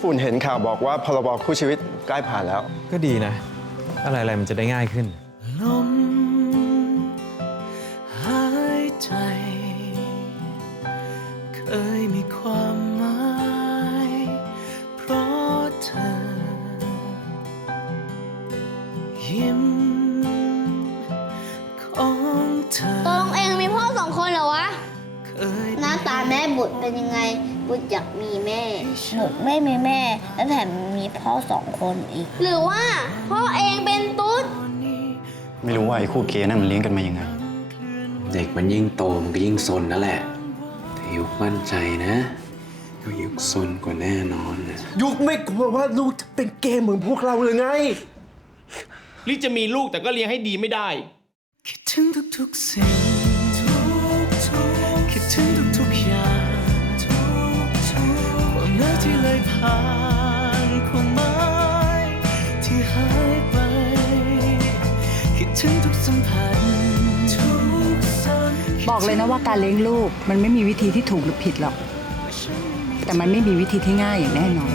ฝุ่นเห็นข่าวบอกว่าพรบคู่ชีวิตใกล้ผ่านแล้ว ก็ดีนะ อะไรอะไรมันจะได้ง่ายขึ้น ลมหายใจ เคยมีความหมายเพราะเธอ ยิ้มของเธอาตาแม่บุตรเป็นยังไง บุตรอยากมีแม่ บุตรไม่มีแม่ และแถมมีพ่อสองคนอีก หรือว่าพ่อเองเป็นตุ๊ด ไม่รู้ว่าไอ้คู่เกย์นั่นมันเลี้ยงกันมายังไง เด็กมันยิ่งโตมันก็ยิ่งซนนั่นแหละแต่ยุกมั่นใจนะก็ยุกซนกว่าแน่นอนนะยุคไม่กลัวว่าลูกจะเป็นเกย์เหมือนพวกเราเลยไงลิจะมีลูกแต่ก็เลี้ยงให้ดีไม่ได้ คิดถึงทุกๆสิ่ง ถึงทุกสัมพันธ์ทุกสันบอกเลยนะว่าการเลี้ยงลูกมันไม่มีวิธีที่ถูกหรือผิดหรอก แต่มันไม่มีวิธีที่ง่ายอย่างแน่นอน